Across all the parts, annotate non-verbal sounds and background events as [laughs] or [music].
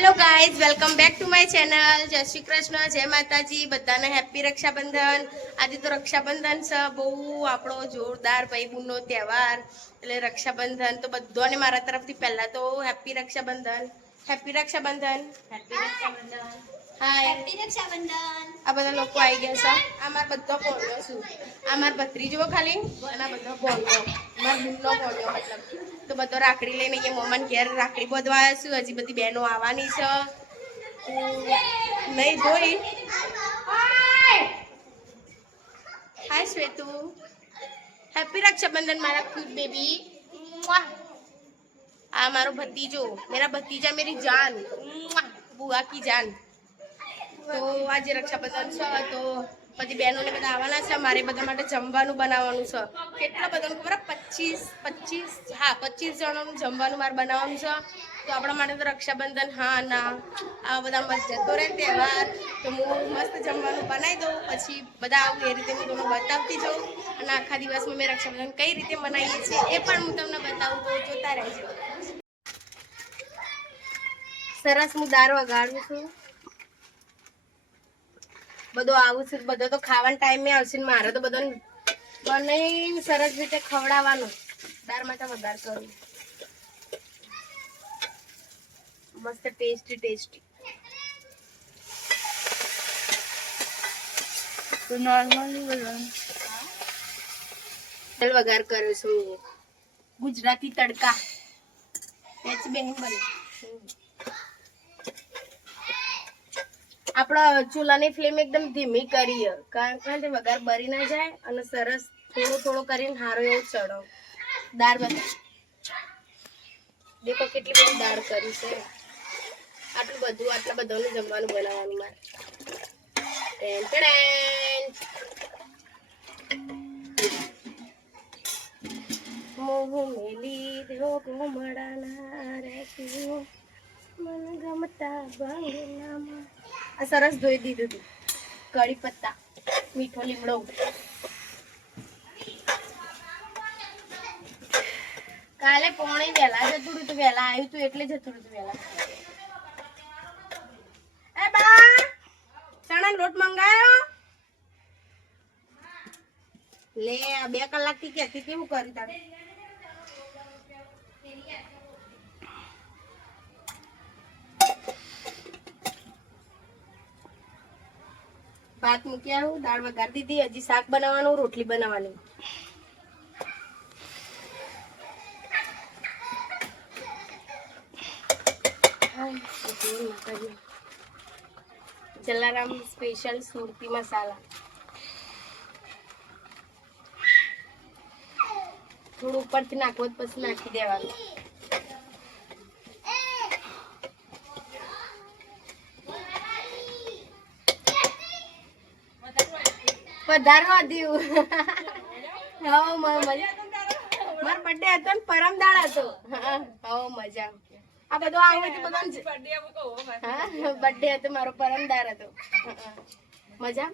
Hello guys welcome back to my channel જય શ્રી કૃષ્ણ, જય માતાજી. બધાને હેપી રક્ષાબંધન. આજે તો રક્ષાબંધન છે. બહુ આપણો જોરદાર ભાઈબંધનો તહેવાર. એટલે રક્ષાબંધન તો બધાને મારા તરફથી પહેલા તો happy Rakshabandhan. Happy Rakshabandhan. Happy Rakshabandhan. Hi આ બધા લોકો આવી ગયા છે. આ માર બધો પોળ્યો છું. આ માર ભત્રીજો ખાલી. અને બધો પોળ્યો માર બુનનો પોળ્યો તો બધો રાખડી લઈને અહીંયા મમ્માને ઘેર રાખડી બોધવા છું. હજી બધી બહેનો આવવાની છે. નહીં ધોઈ. હાય. શ્વેતુ. હેપી રક્ષાબંધન મારા ક્યુટ બેબી આ મારો ભતીજો મેરા ભતીજા મેરી જાન. બુઆ કી જાન. તો આજે રક્ષાબંધન છે, તો પછી બહેનોને બધા આવવાના છે. મારે બધા માટે જમવાનું બનાવવાનું છે. કેટલા બધાનું ખબર પચીસ પચીસ, હા, પચીસ જણાનું જમવાનું મારે બનાવવાનું છે. તો આપણા માટે તો રક્ષાબંધન, હા, ના, આ બધા મસ્ત જતો રહે તહેવાર, તો હું મસ્ત જમવાનું બનાવી દઉં. પછી બધા આવું એ રીતે હું તમને બતાવતી જાઉં. અને આખા દિવસમાં મેં રક્ષાબંધન કઈ રીતે મનાવીએ છીએ એ પણ હું તમને બતાવું. તો જોતા રહેજો. સરસ હું દાર વગાડું છું. બધો આવું છે બધો તો ખાવાના ટાઈમે આવશે ને મારે તો બધો બનાવીને સરસ રીતે ખવડાવવાનું. દાર માટે વઘાર કરું. મસ્ત ટેસ્ટી ટેસ્ટી. તો નોર્મલી બોલવાનું વઘાર કર્યો છું. ગુજરાતી તડકા. બેન બને. આપણા ચૂલાની ફ્લેમ એકદમ ધીમી કરીએ. કારણ કે તે વઘાર બરી ના જાય અને સરસ થોડો થોડો કરીને હારો એવો ચડો. દાળ બને દેખો કેટલી બધી દાળ કરી છે. આટલું બધું, આટલા બધાનું જમવાનું બનાવવાનું મારે. મોહ મેલી દેવો ગમતા બંગલામાં આ સરસ ધોઈ દીધું હતું કડી પત્તા, મીઠો લીમડો. કાલે પોણે વહેલા જતું હતું વહેલા આવ્યું હતું એટલે જતું હતું વહેલા. એ બા, ચણા લોટ મંગાયો? લે બે કલાકથી કેતી કેવું કર્યું તારે. ભાત મૂકી આવું, દાળ વઘાર દીધી, હજી શાક બનાવવાનું, રોટલી બનાવવાની. જલારામ સ્પેશિયલ સુરતી મસાલા થોડું ઉપરથી નાખવું જ પછી નાખી દેવાનું. વધારવા દીવ હા મજા. માર બર્થડે હતો ને પરમ દાળ હતો. હા હા મજા. આ બધું આવે તો બધો હા બર્થડે હતો મારો પરમદાર હતો. હા, મજા?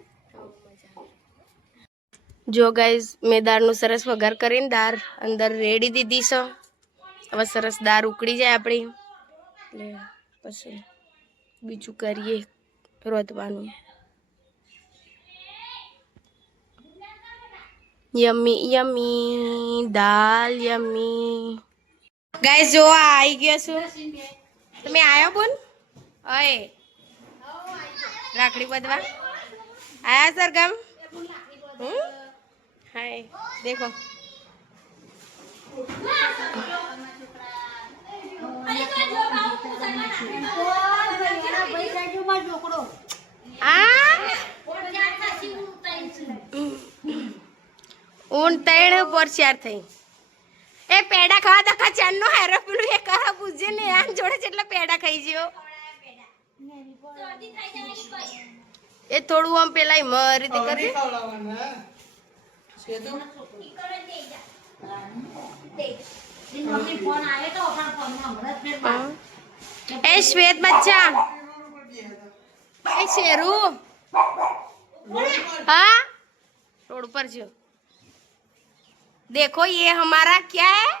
જો ગાઈઝ મેં દાળનું સરસ વઘાર કરીને દાળ અંદર રેડી દીધી છે. હવે સરસ દાળ ઉકળી જાય આપણી. એટલે પછી બીજું કરીએ રોધવાનું યમી યમી દાલ યમી ગાઈઝ જો આવી ગયો છું. તમે આવ્યો બોલ? અય રાખડી બધવા. આયા સરગમ હમ? હાય. દેખો. આ? ઊન તૈણ પરસ્યાર થઈ. એ પેડા ખાવા તો ખા ચાન નો હેરો પેલું એ કહા પૂછજે ને આમ જોડે જેટલા પેડા ખાઈ ગયો એ થોડું આમ પેલા મારી રીતે કરી એ શ્વેત બચ્ચા. એ શેરું? હા? રોડ પર જ્યો. देखो ये हमारा क्या है?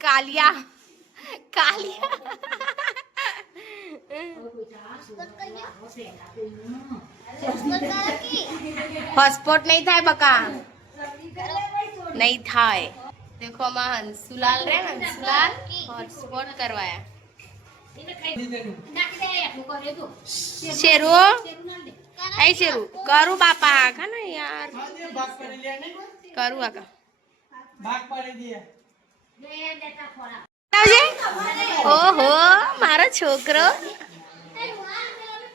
कालिया। कालिया। हॉटस्पॉट नहीं था बका नहीं था है। देखो हम हंसुलाल रहे हंसुलाल हॉटस्पॉट करवाया। शेरू? शेरू। करू बापा का ना यार। करू आका। કરું આખા આવજે. ઓહો, મારો છોકરો.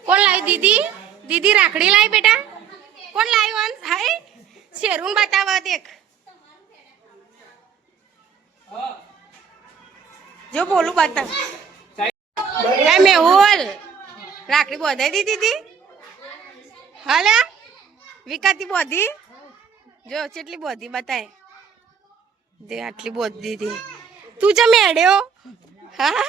કોણ લાવ્યું દીદી? દીદી રાખડી લાવી બેટા. કોણ લાવ્યું હાય. શેરું બતાવો દેખ. જો બોલું બતાવ મેહુલ. રાખડી બોધાઈ દીધી દીદી. હાલે? વિકાતી બોધી? જો, ચેટલી બોધી બતાય. દે આટલી બોધી દીધી તું જ મેળ્યો હા?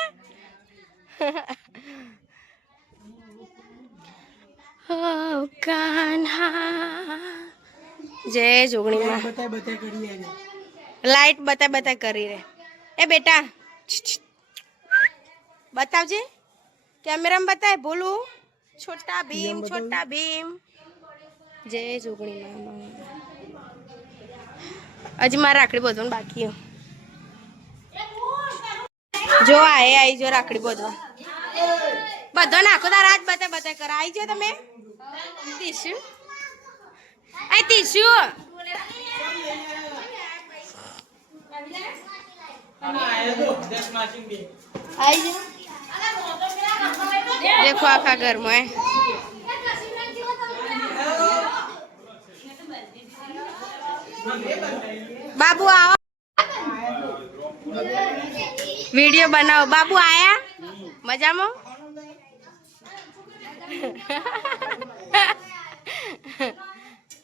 જય જોગણીમાં. લાઈટ બતા બતા કરી રે. એ બેટા. બતાવજે. કેમેરામાં બતાય બોલું. છોટા ભીમ છોટા ભીમ. જય જોગણીમાં. હજી મારે રાખડી બોધવાનું બાકી. જો આય આઈ જો રાખડી બોધવા. બધો નાખો તારા હાથ બધા બધા કર. આઈ જો તમે. ટીસ્યુ આ ટીસ્યુ દેખો આખા ઘરમાં બાબુ આવો. વીડિયો બનાવો. બાબુ આયા? મજામાં?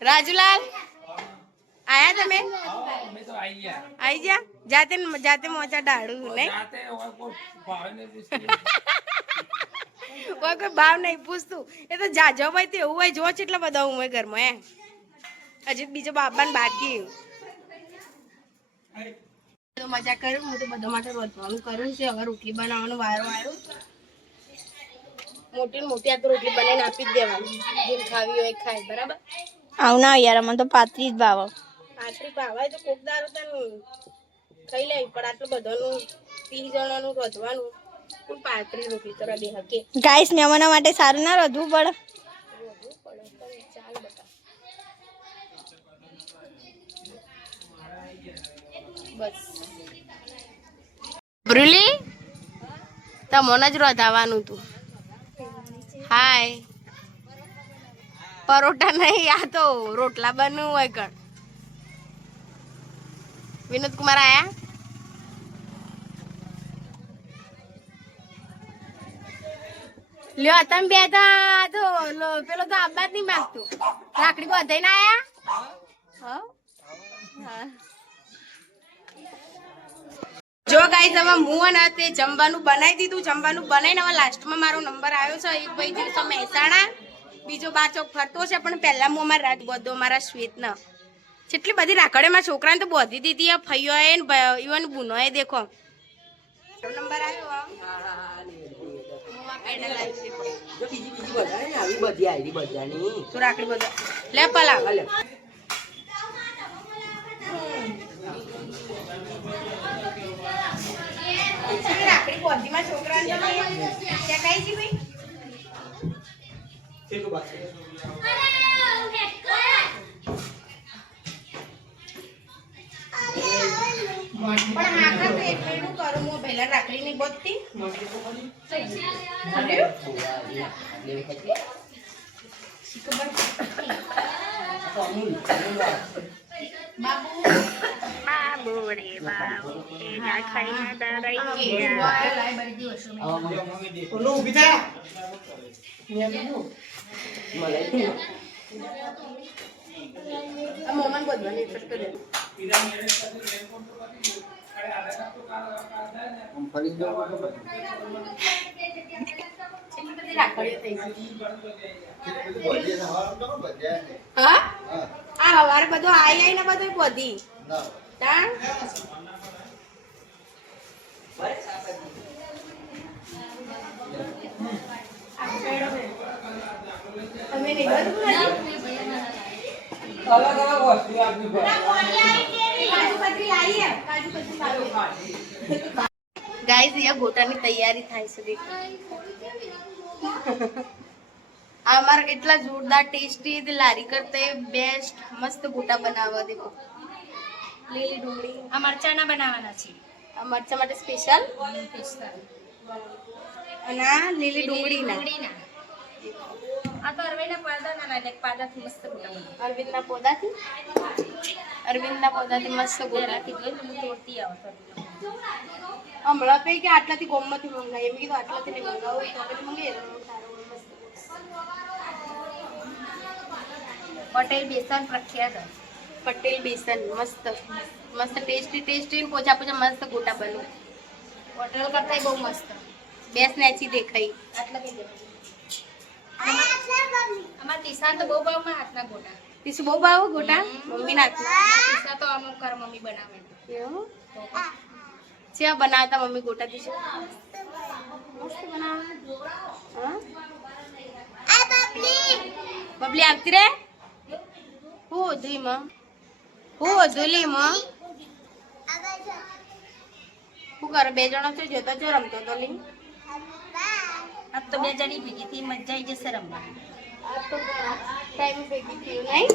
રાજુલાલ, આયા તમે? આઈ ગયા? જાતે જાતે મોચા ડાળું, નહીં? કોઈ કોઈ ભાવ નહીં પૂછતું. એ તો જાજો ભાઈ તો એવું હોય, જો છે એટલા બધા હું ઘરમાં એ હજી બીજો બાબાને બાકી તો મજા કરું હું તો બધા માટે રોધવાનું કરું છે હવે રોટલી બનાવવાનો વારો આવ્યો. મોટી મોટી આ તો રોટલી બનાવીને આપી જ દેવાની. જેમ ખાવી હોય ખાય બરાબર? આવું ના યાર મને તો પાતરી જ ભાવ. પાતરી ભાવાય તો કોક દારૂ તને ખાઈ લેવી પણ આટલું બધાનું ત્રીસ જણાનું રોધવાનું પણ પાંત્રીસ રોટલી તો રડી હકે ગાઈસ મહેમાનો માટે સારું ના રોધવું પડે રોધવું પડે પણ ચાલ બટા બસ. બ્રુલી તમને જ રોધાવાનું તું. હાય. પરોઠા નહીં, આ તો રોટલા બનવું હોય કણ વિનોદ કુમાર આયા? લ્યો, તમે બે તો પેલો તો આબાદ નહીં માગતું. રાખડી બધાઈને આયા હા હા જો ગાઈસ હવે હું અને તે જમવાનું બનાવી દીધું. જમવાનું બનાવીને હવે લાસ્ટમાં મારો નંબર આવ્યો છે. એક ભાઈ દિવસ મહેસાણા. બીજો બાચોક ફરતો છે પણ પહેલાં હું અમારા રાત બધો અમારા શ્વેતનો. જેટલી બધી રાખડે મારા છોકરાને તો બોધી દીધી એ ને ઈવન બુનો એ દેખો નંબર આવ્યો તો રાખડી બધા. લે પલા બોધીમાં છોકરાને તમે ચકાઈ જી ભાઈ? કેટલું બાકી? પણ હાકર તો એટલું કરું હું. પહેલા રાખડી ની બોધતી ઓલો ઊભી થા મોમન બોધવાની ફટ કરે કેટલી બધી રાખડીઓ થઈ ગઈ હા? આ હવારે બધો આઈ આઈ ને બધું બોધી નહીં અલગ અલગ વસ્તુ લાવીએ ગાઈઝ અહીંયા ગોટાની તૈયારી થાય છે દેખો. આ અમારા કેટલા જોરદાર ટેસ્ટી લારી કરતે બેસ્ટ મસ્ત ગોટા બનાવવા દેખો. લીલી ડુંગળી. આ મરચાના બનાવવાના છે. આ મરચા માટે સ્પેશિયલ અને આ લીલી ડુંગળીના. આ તો અરવેના પાદાના લાગે પાદાથી મસ્ત ગોટા અરવિંદના પોદાથી? અરવિંદના પોદાથી મસ્ત ગોટાથી હું તોડતી આવો હમણાં કઈ કે આટલાથી ગોમમાંથી મંગાવી એમ કીધું આટલાથી નહીં મંગાવું તો મંગાવી પટેલ બેસન પ્રખ્યાત પટેલ બેસન મસ્ત. મસ્ત ટેસ્ટી ટેસ્ટી પોચા પોચા મસ્ત ગોટા બનવું. હોટલ કરતા બહુ મસ્ત. બેસ નેચી દેખાઈ આટલા અમાર તો બહુ ભાવમાં હાથના ગોટા. તીસુ બહુ ભાવ ગોટા? મમ્મી ના તો અમુક કર મમ્મી બનાવે. એવું? છે બનાવતા મમ્મી ગોટા તીસુ મસ્ત બનાવે. હા? બબલી. આવતી રે? હું એમાં હું હતું લે એમાં શું કરે બે જણા છો જોતો છો રમતો તો લી આ તો બે જણી ભેગી થી મજા આવી જશે રમવા આ તો ટાઈમ ભેગી થયું નહીં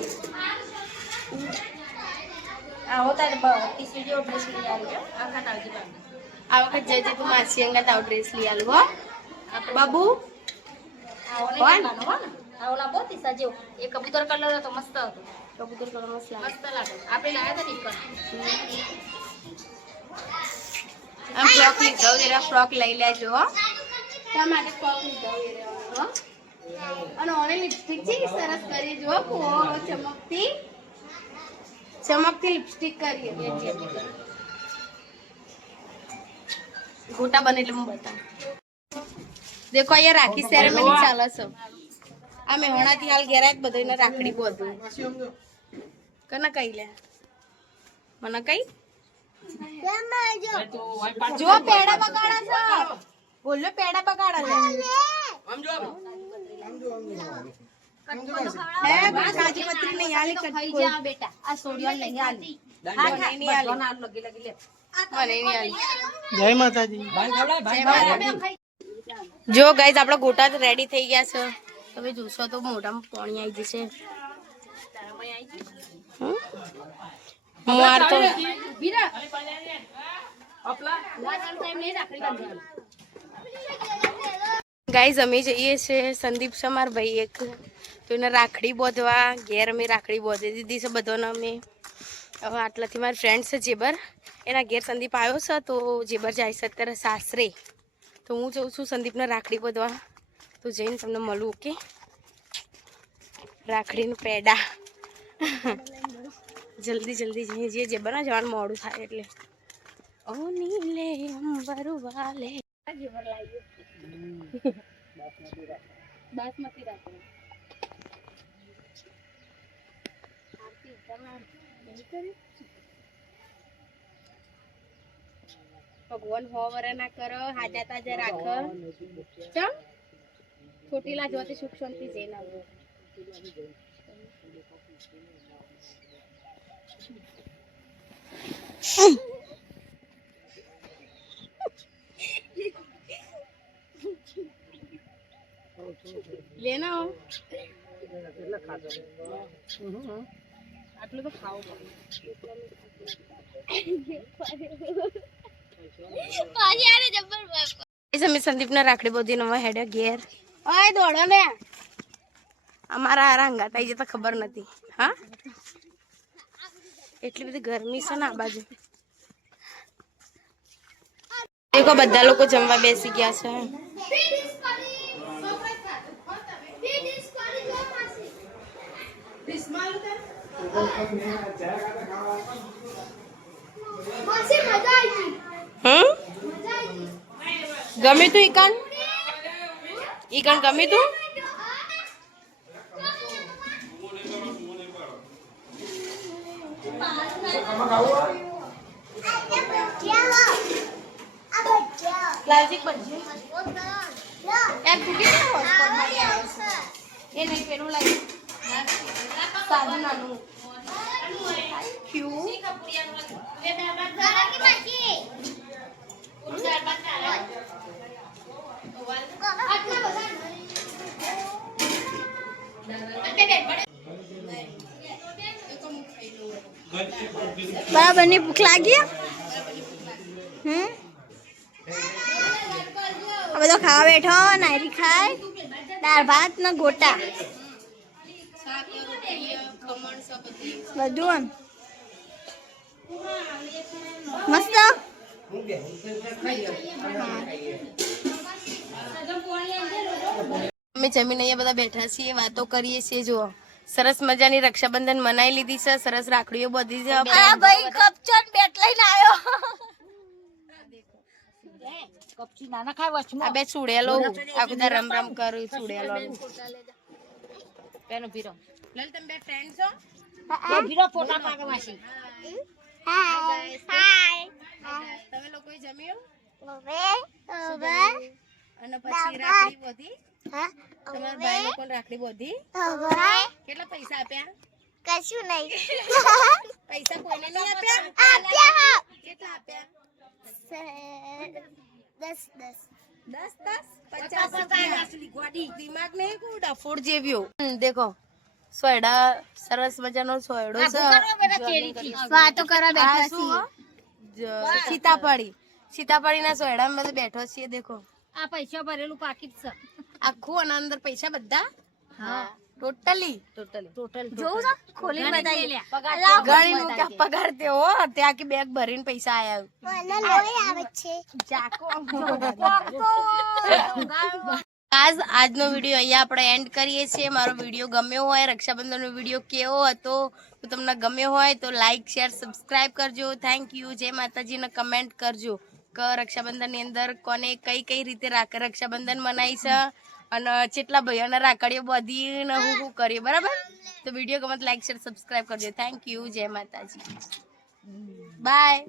આવો તારે બ- ટીસુ જેવો ડ્રેસ લઈ આવ્યો આખા તાવજી બાંધી આ વખત જજે તું માસી અંગા તાવ ડ્રેસ લઈ આલું હો બાબુ આવો ને કોણ? લાવવાનો હો ને આવો લાવો ટીસા જેવો એ કબૂતર કલર હતો મસ્ત હતો કબૂતર કલર મસ્ત લાગે. મસ્ત લાગે આપણે લાયા હતા નીકળ આમ ફ્રોક લીધો જરા ફ્રોક લઈ લેજો માટે ફ્રોક લઈ એ જરા હો? અને ઓને લિપસ્ટિક છે સરસ કરી જો ઓ ચમકતી? ચમકતી લિપસ્ટિક કરી ગોટા બને એટલે હું બતાવું. દેખો અહીંયા રાખી સેરેમની ચાલે છે. આ મેહોણાથી હાલ ઘેરાય બધો બધાને રાખડી બધું. કને કઈ લે? મને કઈ? જો પેડા બગાડા છો. બોલો પેડા બગાડા લે હે કાજી પત્રી નહીં આલી કટ કોઈ. બેટા. આ સોડિયો નહીં આલી. મને નહીં આલી. લગી લગી લે. મને નહીં આલી. જય માતાજી. ભાઈ ખવડાય ભાઈ જો ગાઈઝ આપણા ગોટા રેડી થઈ ગયા છે. તમે જોશો તો મોઢામાં પાણી આવી જશે? હમ? માર તો ગાઈઝ અમે જઈએ છીએ સંદીપ સમાર ભાઈ એક. તો એને રાખડી બોધવા ઘેર અમે રાખડી બોધી દીધી છે બધોને અમે. હવે આટલાથી મારી ફ્રેન્ડ છે જેબર. એના ઘેર સંદીપ આવ્યો છે તો જેબર જાય છે અત્યારે સાસરે. તો હું જઉં છું સંદીપને રાખડી બોધવા. તો જઈને તમને મળું ઓકે? રાખડીનું પેડા. જલ્દી જલ્દી જઈએ જઈએ જે બના જવાનું મોડું થાય એટલે. ઓ નીલે, અંબર વાલે. બાસમતી રાખડી ભગવાન હો વરે ના કરો, હાજા તાજા રાખ. ચમ? ચોટીલા જોતી સુખ શાંતિ જઈને આવો લેના હો. આટલું તો ખાવું પડે. રાખડી બોધી નવા હેડે ઘેર. ઓય દોડો ને અમારા રાંગા થઈ તો ખબર નથી. હા? એટલી બધી ગરમી છે ને આ બાજુ. દેખો, બધા લોકો જમવા બેસી ગયા છે. હમ? ગમે તું ઈકન ઈકન ગમે તું? પ્લાસ્ટિક બનશે. યાર તું કેટલા હોસ્પિટલમાં એ નહીં પેલું લઈ સાદું નાનું. ક્યુ બરાબર, ની ભૂખ લાગી હમ? બધો ખાવા બેઠો નાયરી ખાય. દાળ ભાત ને ગોટા. બધું એમ. મસ્ત? અમે જમીન અહીંયા બધા બેઠા છીએ, વાતો કરીએ છીએ, જુઓ. સરસ મજાની રક્ષાબંધન મનાઈ લીધી છે સરસ રાખડીઓ બધી છે આ ભાઈ કપચન બેટ લઈને આવ્યો. આ બે સુડેલો આ બધા રમ રમ કરું સુડેલો. પેનો ભીરો. લલ તમે બે ફ્રેન્ડ છો ભીરો ફોટા પાકે માસી તમે લોકો જમ્યું? હવે હવે. અને પછી રાખડી બધી? હા? તમારા ભાઈ કોણ રાખડી બોધી. હવે કેટલા પૈસા આપ્યા? કશું નહીં. [laughs] પૈસા કોઈને નહીં આપ્યા? આપ્યા કેટલા આપ્યા? દસ દસ. દસ દસ? પચાસ. દિમાગ નહીં કુ ડફોડ જેવ્યો. દેખો સોયડા સરસ મજાનો સોયડો છે. વાતો કરવા બેઠા છીએ. સીતાફળી સીતાફળીના સોયડામાં બેઠો છીએ દેખો. આ પૈસા ભરેલું પાકીટ છે. આખું અને અંદર પૈસા બધા? હા. ટોટલી ટોટલ ટોટલ જોઉં છો? ખોલી બતાવી. ગણીનું કે પગાર તે હો. ત્યાં કે બેગ ભરીને પૈસા આયા. લોહી આવે છે. જાકો. આજ આજનો વીડિયો અહીંયા આપણે એન્ડ કરીએ છીએ. મારો વીડિયો ગમ્યો હોય રક્ષાબંધનનો વીડિયો કેવો હતો તો તમને ગમ્યો હોય તો લાઈક શેર સબસ્ક્રાઇબ કરજો. થેન્ક યુ જય માતાજીને કમેન્ટ કરજો. કે રક્ષાબંધનની અંદર કોને કઈ કઈ રીતે રાખ- રક્ષાબંધન મનાય છે? અને ચેટલા ભાઈઓ અને રાખડીઓ બધીને હું હું કરીએ બરાબર? તો વીડિયો ગમે લાઈક શેર સબસ્ક્રાઈબ કરજો. થેન્ક યુ જય માતાજી. બાય